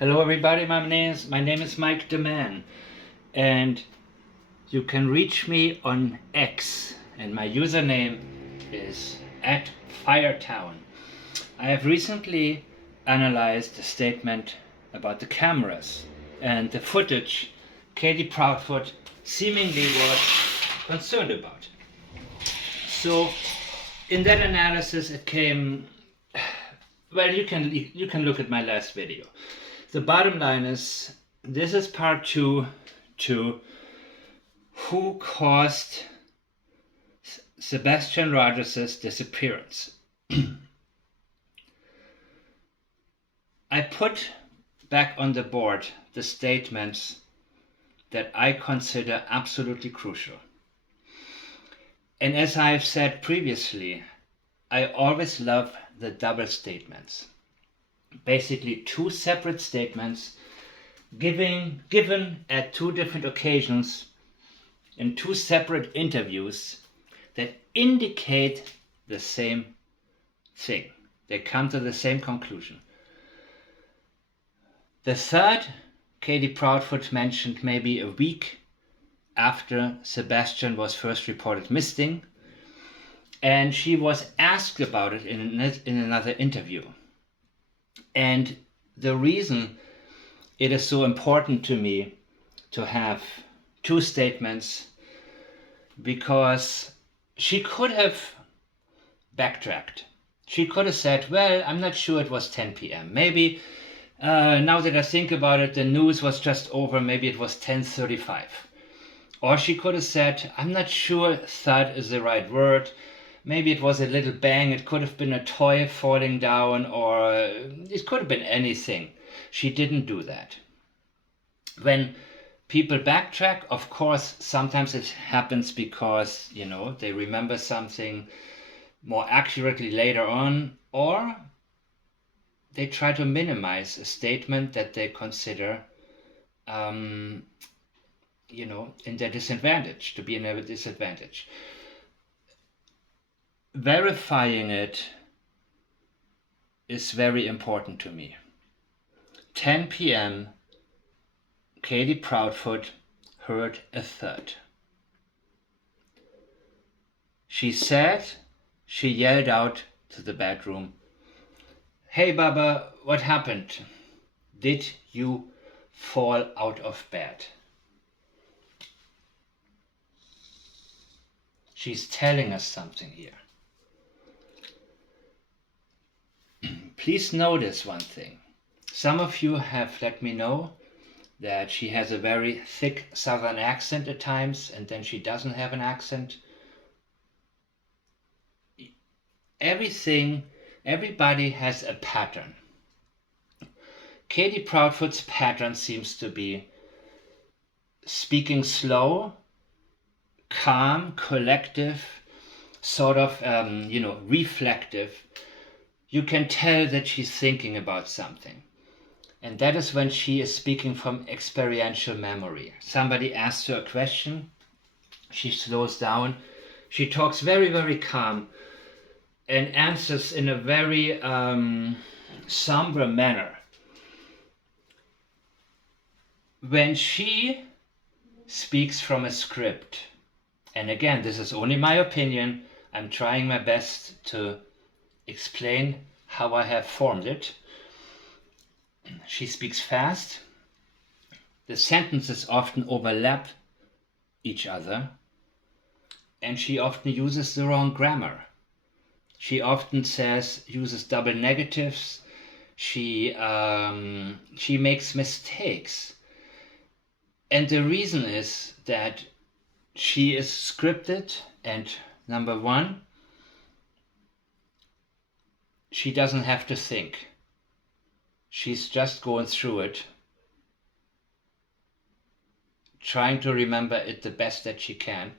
Hello everybody, my name is Mike the Man, and you can reach me on X, and my username is @Firetown. I have recently analyzed the statement about the cameras and the footage Katie Proudfoot seemingly was concerned about. So in that analysis it came, well, you can look at my last video. The bottom line is, this is part 2 to who caused Sebastian Rogers' disappearance. I put back on the board the statements that I consider absolutely crucial. And as I've said previously, I always love the double statements. Basically two separate statements given at two different occasions in two separate interviews that indicate the same thing. They come to the same conclusion. The third, Katie Proudfoot mentioned maybe a week after Sebastian was first reported missing, and she was asked about it in another interview. And the reason it is so important to me to have two statements, because she could have backtracked. She could have said, well, I'm not sure it was 10 p.m. Maybe now that I think about it, the news was just over. Maybe it was 10:35. Or she could have said, I'm not sure thud is the right word. Maybe it was a little bang. It could have been a toy falling down, or it could have been anything. She didn't do that. When people backtrack, of course, sometimes it happens because, they remember something more accurately later on, or they try to minimize a statement that they consider, in their disadvantage, to be in a disadvantage. Verifying it is very important to me. 10 p.m., Katie Proudfoot heard a thud. She said she yelled out to the bedroom, "Hey Baba, what happened? Did you fall out of bed?" She's telling us something here. Please notice one thing. Some of you have let me know that she has a very thick southern accent at times, and then she doesn't have an accent. Everybody has a pattern. Katie Proudfoot's pattern seems to be speaking slow, calm, collective, sort of, reflective. You can tell that she's thinking about something. And that is when she is speaking from experiential memory. Somebody asks her a question, she slows down, she talks very, very calm, and answers in a very somber manner. When she speaks from a script, and again, this is only my opinion, I'm trying my best to explain how I have formed it. She speaks fast. The sentences often overlap each other, and she often uses the wrong grammar. She often uses double negatives. She makes mistakes. And the reason is that she is scripted, and number one, she doesn't have to think. She's just going through it, trying to remember it the best that she can.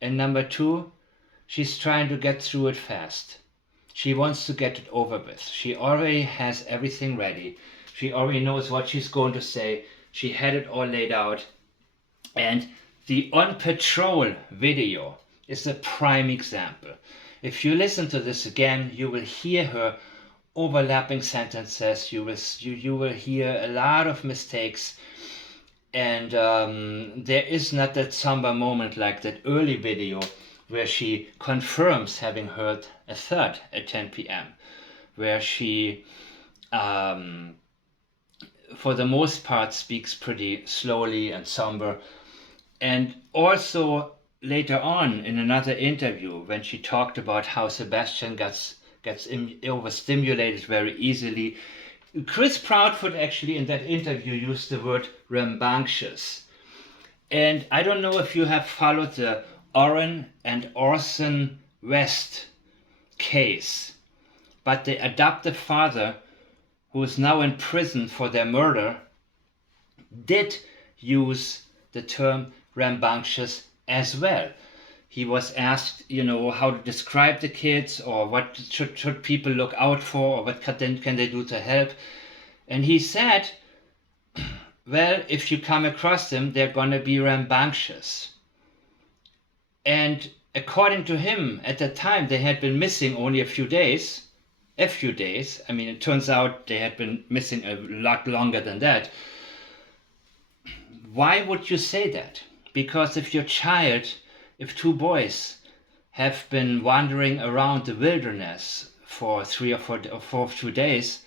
And number two, she's trying to get through it fast. She wants to get it over with. She already has everything ready. She already knows what she's going to say. She had it all laid out. And the On Patrol video is a prime example. If you listen to this again, you will hear her overlapping sentences. You will hear a lot of mistakes, and there is not that somber moment like that early video where she confirms having heard a thud at 10 p.m., where she, for the most part, speaks pretty slowly and somber. And also later on in another interview, when she talked about how Sebastian gets overstimulated very easily, Chris Proudfoot actually in that interview used the word rambunctious. And I don't know if you have followed the Orrin and Orson West case, but the adoptive father, who is now in prison for their murder, did use the term rambunctious as well. He was asked, how to describe the kids, or what should people look out for, or what can they do to help. And he said, well, if you come across them, they're going to be rambunctious. And according to him, at the time, they had been missing only a few days. I mean, it turns out they had been missing a lot longer than that. Why would you say that? Because if two boys have been wandering around the wilderness for 3 or 4 days,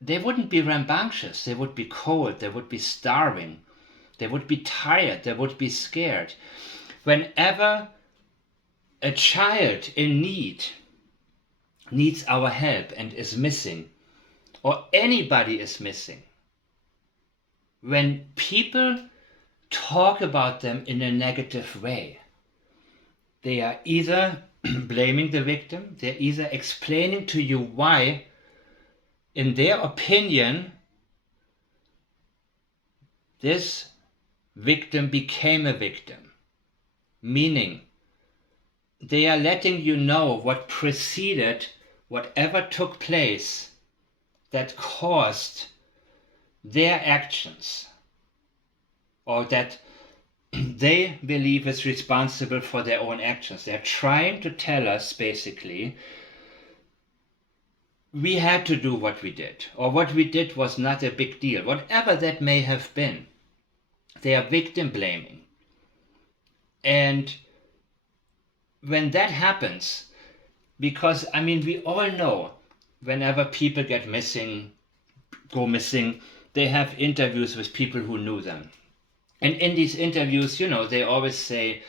they wouldn't be rambunctious. They would be cold. They would be starving. They would be tired. They would be scared. Whenever a child in need needs our help and is missing, or anybody is missing, when people talk about them in a negative way, they are either blaming the victim, they're either explaining to you why, in their opinion, this victim became a victim. Meaning, they are letting you know what preceded whatever took place that caused their actions, or that they believe is responsible for their own actions. They're trying to tell us, basically, we had to do what we did, or what we did was not a big deal, whatever that may have been. They are victim blaming. And when that happens, because, I mean, we all know whenever people go missing, they have interviews with people who knew them. And in these interviews, they always say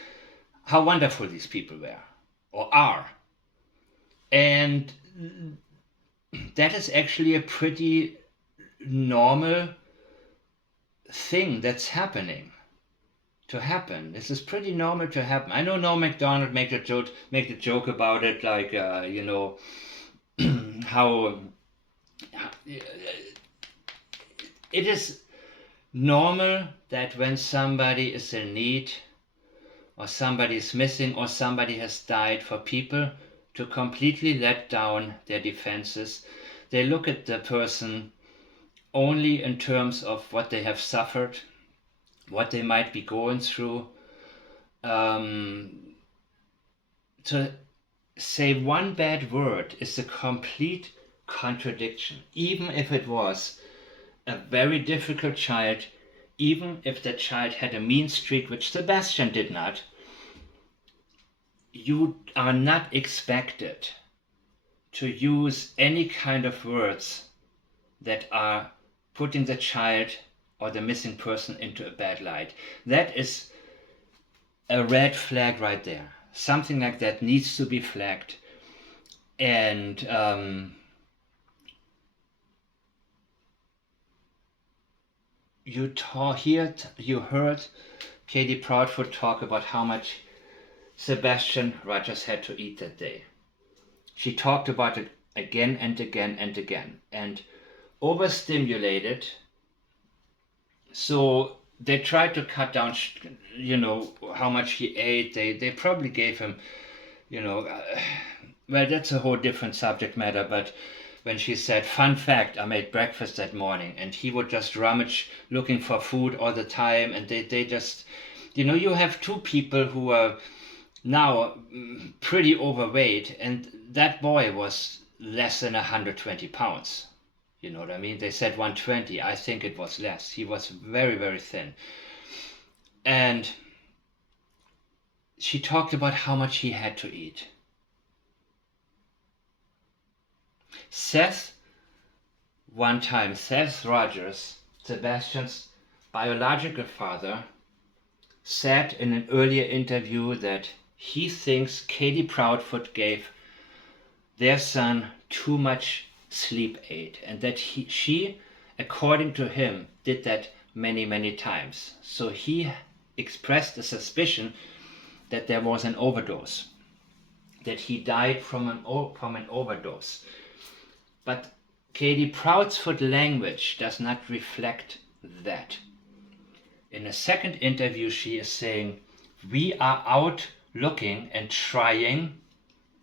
how wonderful these people were or are. And that is actually a pretty normal thing that's happening. This is pretty normal to happen. I know Norm Macdonald made the joke about it, like how it is normal that when somebody is in need, or somebody is missing, or somebody has died, for people to completely let down their defenses. They look at the person only in terms of what they have suffered, what they might be going through. To say one bad word is a complete contradiction, even if it was a very difficult child, even if that child had a mean streak, which Sebastian did not. You are not expected to use any kind of words that are putting the child or the missing person into a bad light. That is a red flag right there. Something like that needs to be flagged. And you heard Katie Proudfoot talk about how much Sebastian Rogers had to eat that day. She talked about it again and again and again, and overstimulated. So they tried to cut down, how much he ate. They probably gave him, well, that's a whole different subject matter, but when she said, fun fact, I made breakfast that morning, and he would just rummage looking for food all the time, and they just, you have two people who are now pretty overweight, and that boy was less than 120 pounds. You know what I mean? They said 120. I think it was less. He was very, very thin. And she talked about how much he had to eat. Seth Rogers, Sebastian's biological father, said in an earlier interview that he thinks Katie Proudfoot gave their son too much sleep aid, and that she, according to him, did that many, many times. So he expressed a suspicion that there was an overdose, that he died from an overdose. But Katie Proudfoot's language does not reflect that. In a second interview, she is saying, we are out looking and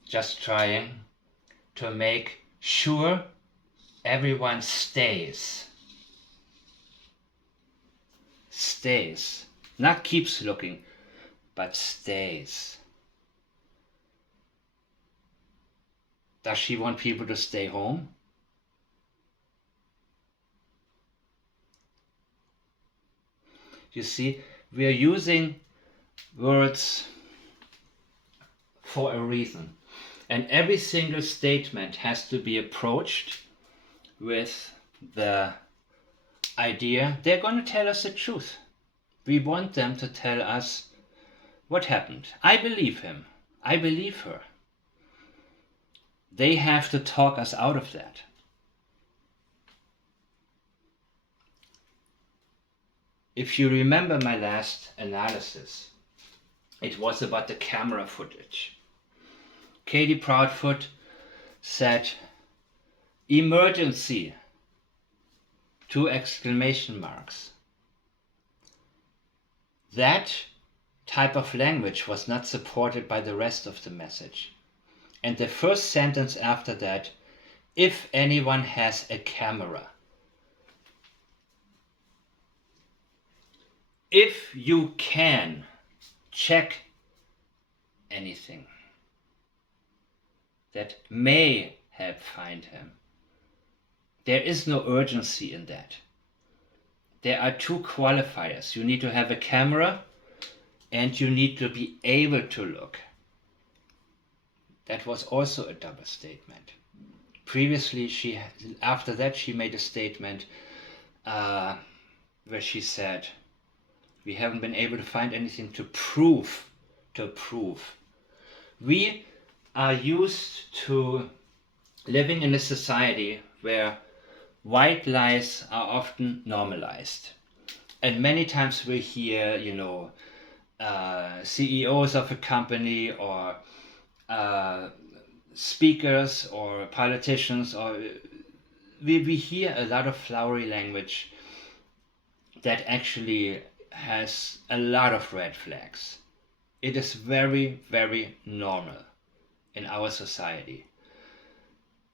just trying, to make sure everyone stays. Not keeps looking, but stays. Does she want people to stay home? You see, we are using words for a reason. And every single statement has to be approached with the idea they're going to tell us the truth. We want them to tell us what happened. I believe him. I believe her. They have to talk us out of that. If you remember my last analysis, it was about the camera footage. Katie Proudfoot said, emergency, 2 exclamation marks. That type of language was not supported by the rest of the message. And the first sentence after that, if anyone has a camera. If you can check anything that may help find him. There is no urgency in that. There are 2 qualifiers. You need to have a camera and you need to be able to look. That was also a double statement. Previously, after that, she made a statement where she said, we haven't been able to find anything to prove. We are used to living in a society where white lies are often normalized. And many times we hear, CEOs of a company or speakers or politicians, or we hear a lot of flowery language that actually has a lot of red flags. It is very, very normal in our society.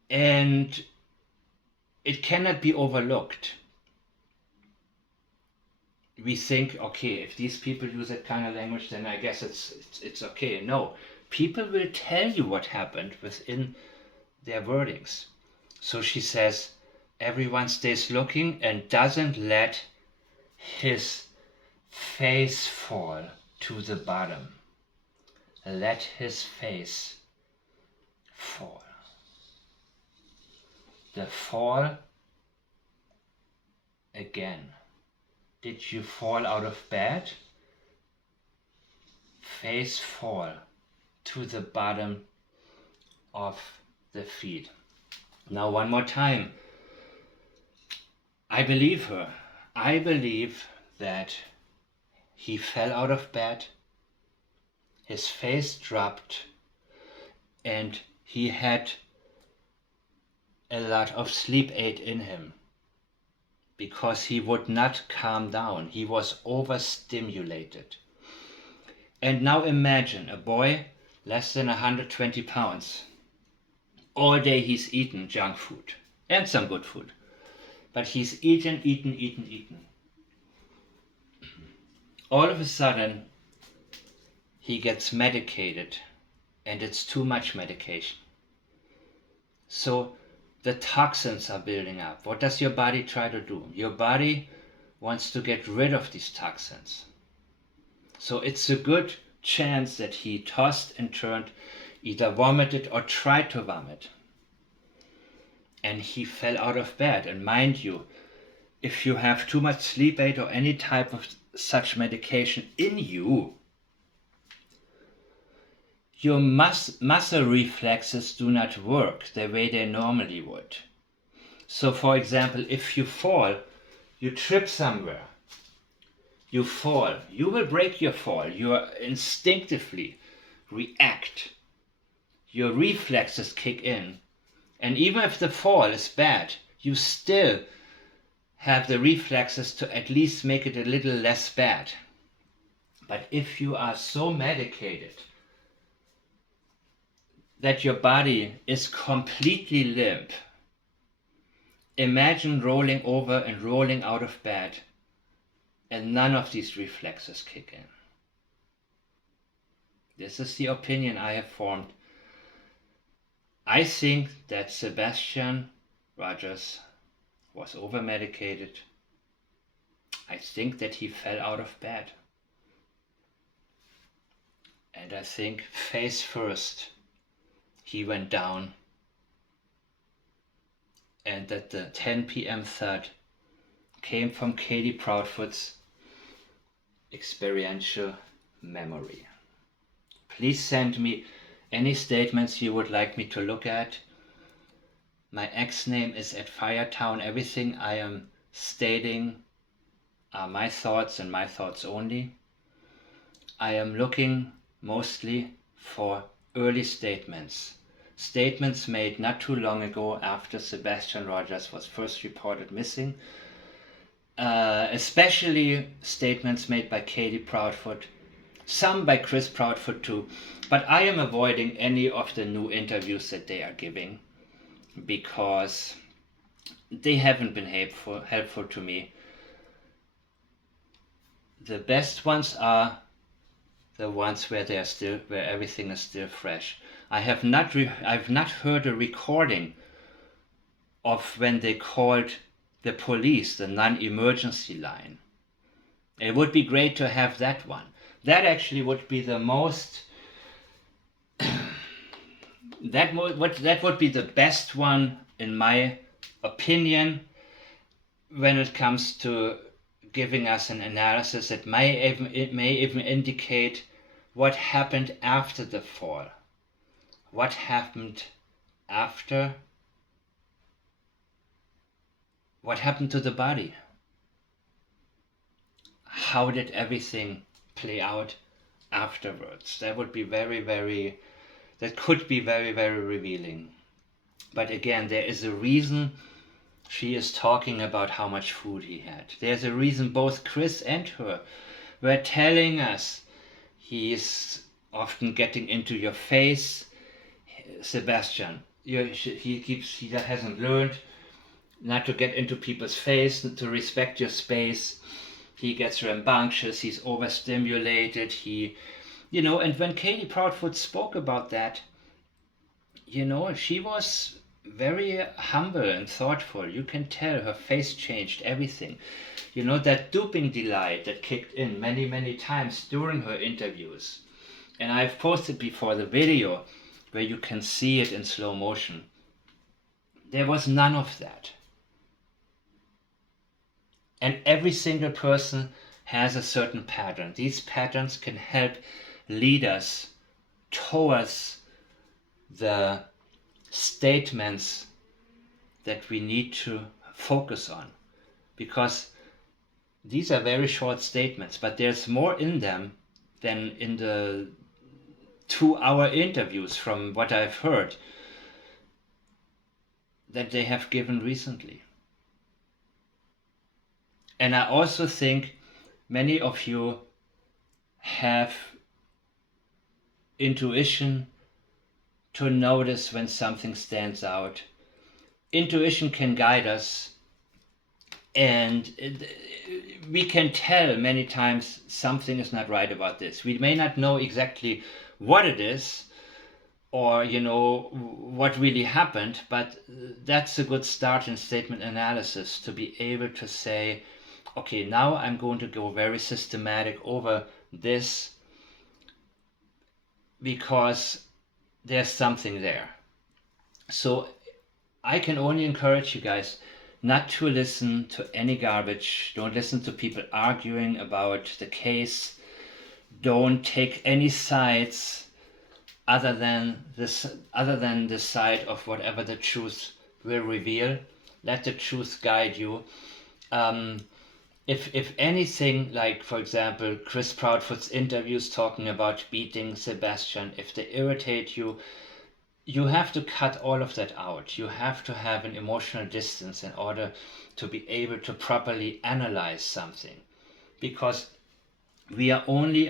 And it cannot be overlooked. We think, okay, if these people use that kind of language, then I guess it's okay. No, people will tell you what happened within their wordings. So she says, everyone stays looking and doesn't let his face fall to the bottom. Let his face fall. The fall again. Did you fall out of bed? Face fall to the bottom of the feet. Now one more time. I believe her. I believe that he fell out of bed, his face dropped, and he had a lot of sleep aid in him because he would not calm down. He was overstimulated. And now imagine a boy less than 120 pounds. All day he's eaten junk food and some good food. But he's eaten. All of a sudden, he gets medicated, and it's too much medication. So the toxins are building up. What does your body try to do? Your body wants to get rid of these toxins. So it's a good chance that he tossed and turned, either vomited or tried to vomit. And he fell out of bed. And mind you, if you have too much sleep aid or any type of such medication in you, your muscle reflexes do not work the way they normally would. So for example, if you fall, you trip somewhere, you fall, you will break your fall, you instinctively react, your reflexes kick in, and even if the fall is bad, you still have the reflexes to at least make it a little less bad. But if you are so medicated that your body is completely limp, imagine rolling over and rolling out of bed and none of these reflexes kick in. This is the opinion I have formed. I think that Sebastian Rogers was over-medicated. I think that he fell out of bed. And I think face first he went down, and that the 10 p.m. thud came from Katie Proudfoot's experiential memory. Please send me any statements you would like me to look at. My ex name is at Firetown. Everything I am stating are my thoughts and my thoughts only. I am looking mostly for early statements. Statements made not too long ago after Sebastian Rogers was first reported missing. Especially statements made by Katie Proudfoot, some by Chris Proudfoot too, but I am avoiding any of the new interviews that they are giving because they haven't been helpful to me. The best ones are the ones where everything is still fresh. I've not heard a recording of when they called the police, the non-emergency line. It would be great to have that one. That actually would be the most. that would be the best one in my opinion when it comes to giving us an analysis that may even indicate what happened after the fall. What happened after? What happened to the body? How did everything play out afterwards? That would be that could be very, very revealing. But again, there is a reason she is talking about how much food he had. There's a reason both Chris and her were telling us he's often getting into your face. Sebastian, he hasn't learned not to get into people's face, to respect your space. He gets rambunctious, he's overstimulated, and when Katie Proudfoot spoke about that, she was very humble and thoughtful. You can tell her face changed, everything. That duping delight that kicked in many, many times during her interviews. And I've posted before the video where you can see it in slow motion. There was none of that. And every single person has a certain pattern. These patterns can help lead us towards the statements that we need to focus on. Because these are very short statements, but there's more in them than in the 2-hour interviews from what I've heard that they have given recently. And I also think many of you have intuition to notice when something stands out. Intuition can guide us, and we can tell many times something is not right about this. We may not know exactly what it is, or what really happened, but that's a good start in statement analysis, to be able to say, okay, now I'm going to go very systematic over this because there's something there. So I can only encourage you guys not to listen to any garbage. Don't listen to people arguing about the case. Don't take any sides other than the side of whatever the truth will reveal. Let the truth guide you. If anything, like for example Chris Proudfoot's interviews talking about beating Sebastian, if they irritate you, you have to cut all of that out. You have to have an emotional distance in order to be able to properly analyze something, because I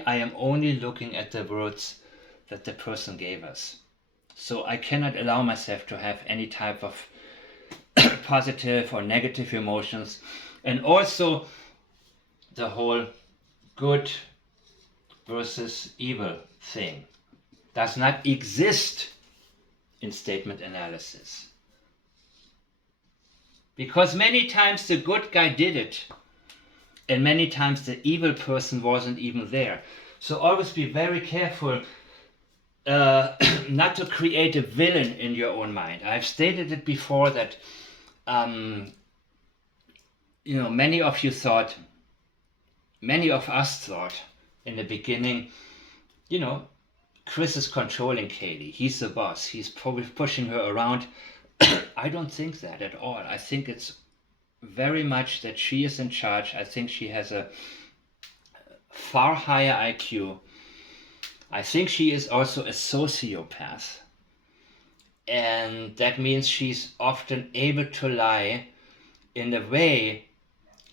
am only looking at the words that the person gave us. So I cannot allow myself to have any type of positive or negative emotions. And also the whole good versus evil thing does not exist in statement analysis. Because many times the good guy did it, and many times the evil person wasn't even there. So always be very careful not to create a villain in your own mind. I've stated it before that many of us thought in the beginning, Chris is controlling Kaylee. He's the boss. He's probably pushing her around. I don't think that at all. I think it's very much that she is in charge. I think she has a far higher IQ. I think she is also a sociopath. And that means she's often able to lie in a way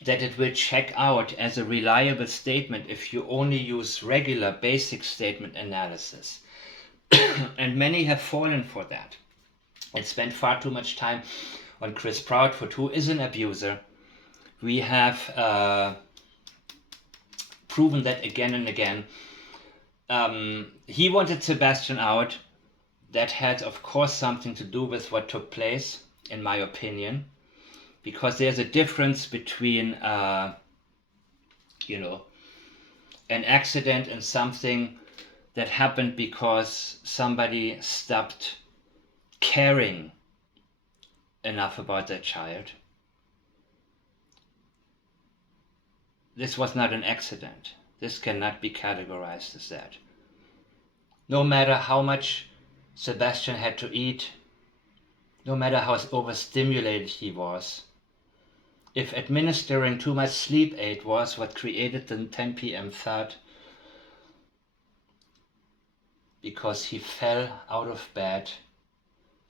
that it will check out as a reliable statement if you only use regular basic statement analysis. And many have fallen for that and spent far too much time on Chris Proudfoot, who is an abuser. We have proven that again and again. He wanted Sebastian out. That had, of course, something to do with what took place, in my opinion, because there's a difference between, an accident and something that happened because somebody stopped caring enough about their child. This was not an accident. This cannot be categorized as that. No matter how much Sebastian had to eat, no matter how overstimulated he was, if administering too much sleep aid was what created the 10 p.m. thought, because he fell out of bed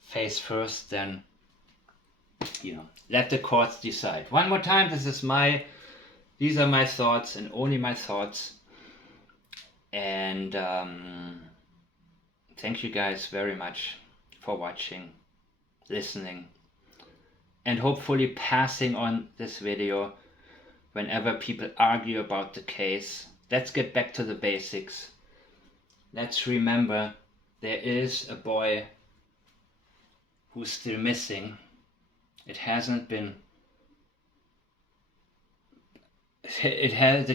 face first, then let the courts decide. One more time, these are my thoughts and only my thoughts. And thank you guys very much for watching, listening, and hopefully passing on this video whenever people argue about the case. Let's get back to the basics. Let's remember there is a boy who's still missing. The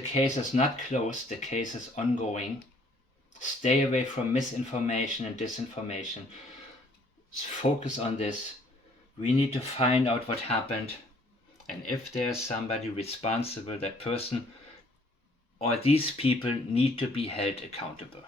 case is not closed, the case is ongoing. Stay away from misinformation and disinformation. Focus on this. We need to find out what happened, and if there's somebody responsible, that person or these people need to be held accountable.